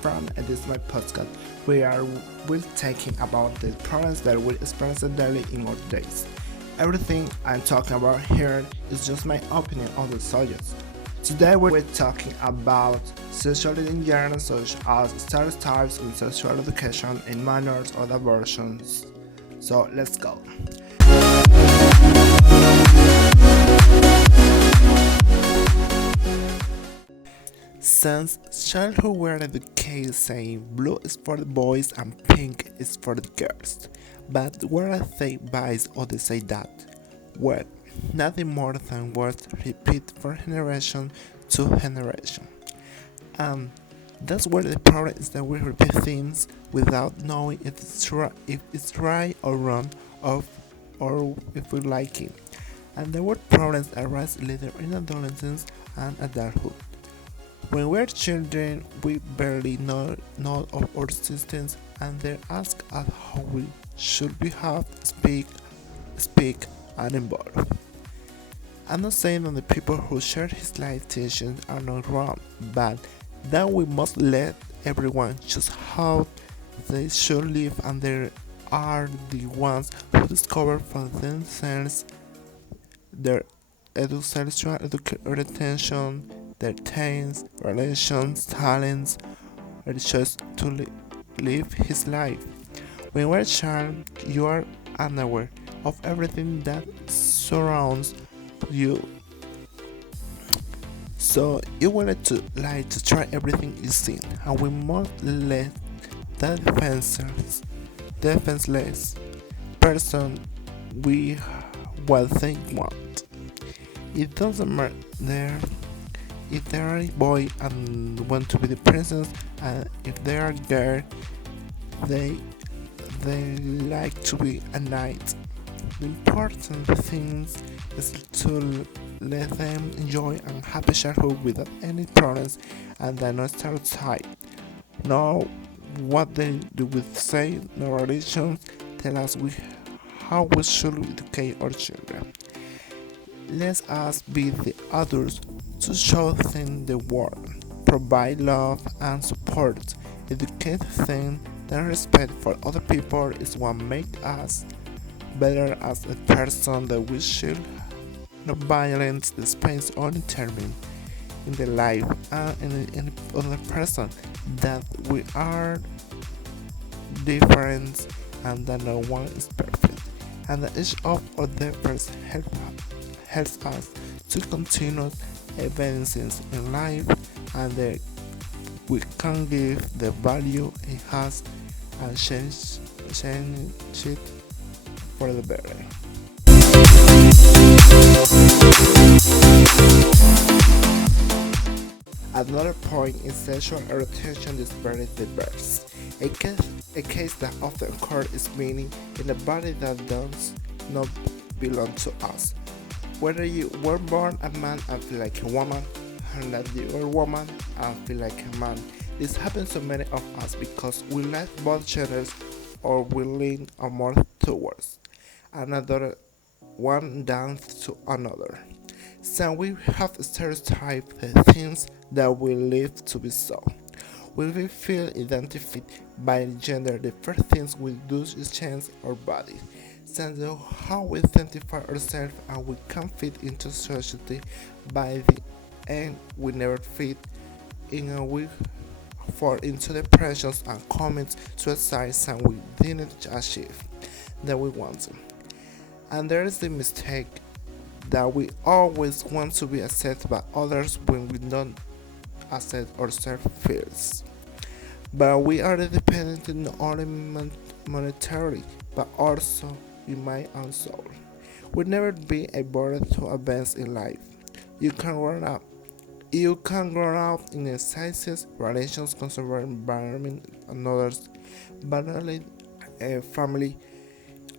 from, and this is my podcast where we're talking about the problems that we experience daily in our days. Everything I'm talking about here is just my opinion on the subject. Today we're talking about sexuality in general, such as stereotypes in sexual education and manners or versions. So let's go. Since childhood we're educated saying blue is for the boys and pink is for the girls, but where they bias or they say that? Well, nothing more than words repeat from generation to generation. And that's where the problem is that we repeat things without knowing if it's right or wrong, or if we like it. And the word problems arise later in adolescence and adulthood. When we're children, we barely know of our existence, and they ask us how we should behave, speak, and involve. I'm not saying that the people who share his life teachings are not wrong, but that we must let everyone choose how they should live, and they are the ones who discover for themselves their sexual orientation, their tastes, relations, talents, or choice to live his life. When we're a child, you are unaware of everything that surrounds you. So you wanted to try everything you see, and we must let the defenseless person we what they want. It doesn't matter if they are a boy and want to be the princess, and if they are a girl, they like to be a knight. The important thing is to let them enjoy a happy childhood without any problems, and then no stereotype. Know what they do with say, no relations tell us how we should educate our children. Let us be the adults to show them the world, provide love and support, educate them that respect for other people is what makes us better as a person, that we should not violence the space or intervene in the life and in other person, that we are different and that no one is perfect, and that each of other person helps us to continue advancing in life, and that we can give the value it has and change it for the better. Another point is sexual orientation is very diverse. A case that often occurs is meaning in a body that does not belong to us. Whether you were born a man and feel like a woman, or that you are a woman and feel like a man. This happens to many of us because we like both genders, or we lean more towards another one than to another. So we have stereotyped the things that we live to be so. When we feel identified by gender, the first things we do is change our body. Since how we identify ourselves, and we can fit into society, by the end we never fit in, and we fall into depressions and commit suicide, and we didn't achieve that we want. And there is the mistake that we always want to be accepted by others when we don't accept ourselves first. But we are dependent not only monetarily, but also in mind and soul. Will never be a burden to advance in life. You can grow up. You can grow up in a sizes, relations, conservative environment, and others, but not only a family,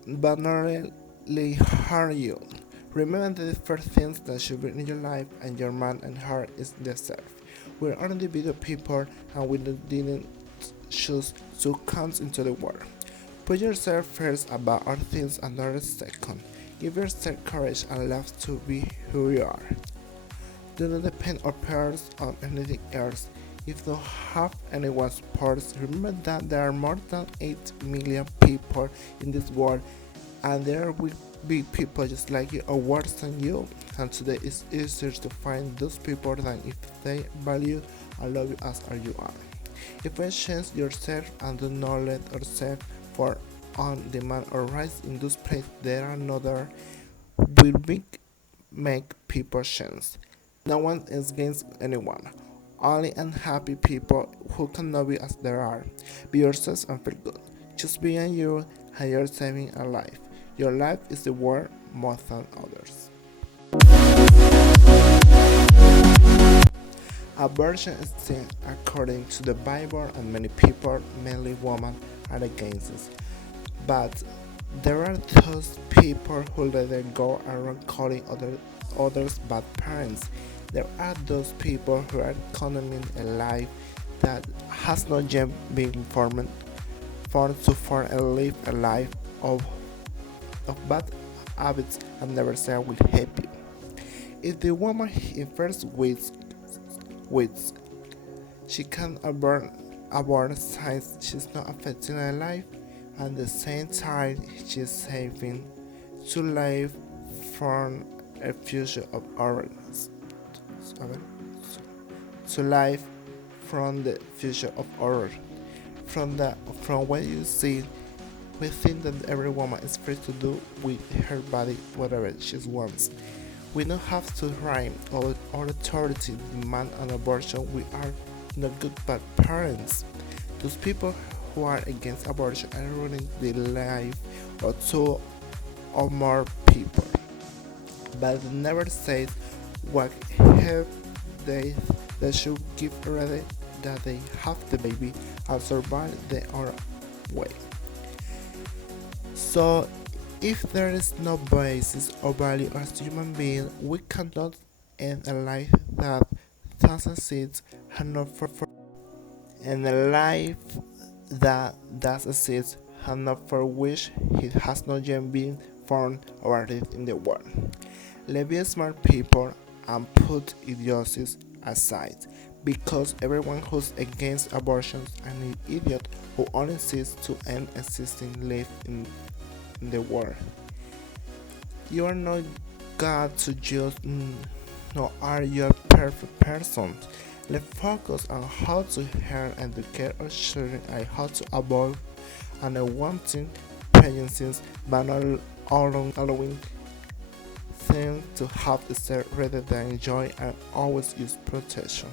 but not only harm you. Remember the first things that should be in your life and your mind and heart is the self. We're only individual people, and we didn't choose to come into the world. Put yourself first about other things and others second. Give yourself courage and love to be who you are. Do not depend on peers or anything else. If you don't have anyone supports, remember that there are more than 8 million people in this world, and there will be people just like you or worse than you. And today it's easier to find those people than if they value and love you as you are. If you change yourself and do not let yourself for on demand or rise in those places, there are another will make people change. No one is against anyone. Only unhappy people who cannot be as they are. Be yourself and feel good. Just being you and you're saving a life. Your life is the worth more than others. Abortion is sin according to the Bible, and many people, mainly women, are against it. But there are those people who let it go around calling others bad parents. There are those people who are condemning a life that has not yet been formed to form and live a life of bad habits and never say I will help you. If the woman in first weeks she can abort since she's not affecting her life, and at the same time she's saving to life from a future of organs. To life from the future of order. From what you see, we think that every woman is free to do with her body whatever she wants. We don't have to rhyme or authority demand an abortion. We are not good bad parents. Those people who are against abortion are ruining the life of two or more people. But they never says what have they should give ready that they have the baby and survive their own way. So if there is no basis or value as human being, we cannot end a life that doesn't exist and not for and a life that does exist and not for which it has not yet been formed or lived in the world. Let's be smart people and put idiocies aside, because everyone who's against abortion is an idiot who only seeks to end existing life in the world. You are not God to judge, nor are you a perfect person. Let's focus on how to help and educate our children and how to avoid unwanted pregnancies by not allowing them to have sex rather than enjoy and always use protection.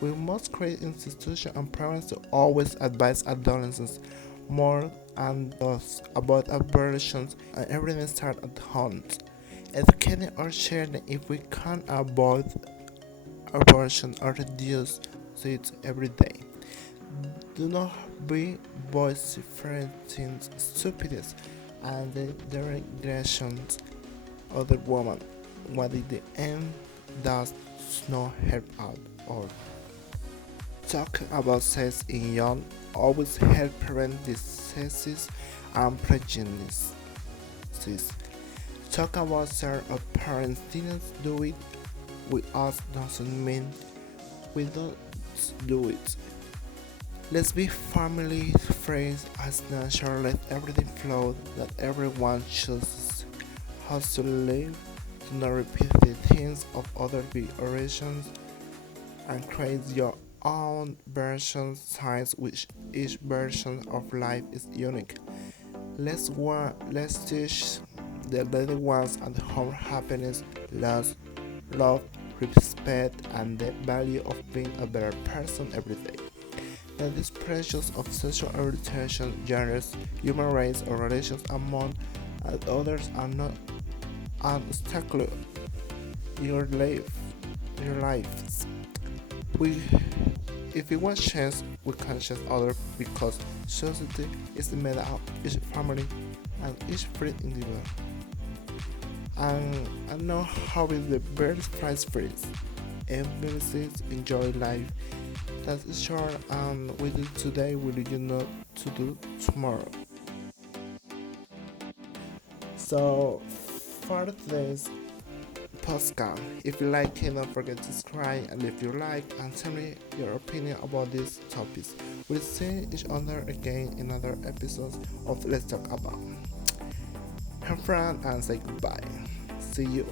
We must create institutions and parents to always advise adolescents more and thus about abortions, and everything starts at home. Educating our children if we can avoid abortion or reduce it every day. Do not be vociferating stupidness and the directions of the woman. What in the end does not help at all. Talking about sex in young always help prevent diseases and prejudices. Talk about sex our parents didn't do it with us doesn't mean we don't do it. Let's be family friends as natural, let everything flow, that everyone chooses how to live, do not repeat the things of other big orations, and create your own version signs which each version of life is unique. Let's teach the little ones at home happiness, love, respect, and the value of being a better person every day. That these pressures of sexual orientation, genders, human rights, or relations among others are not an obstacle your lives. We, if we want change, we can change others because society is made up of each family and each free individual. And I know how is the birds flies free. Abilities enjoy life. That is short, and we do today, we do not to do tomorrow. So for today's podcast. If you like it, don't forget to subscribe, and if you like, and tell me your opinion about these topics. We'll see each other again in another episodes of Let's Talk About. Have fun and say goodbye. See you.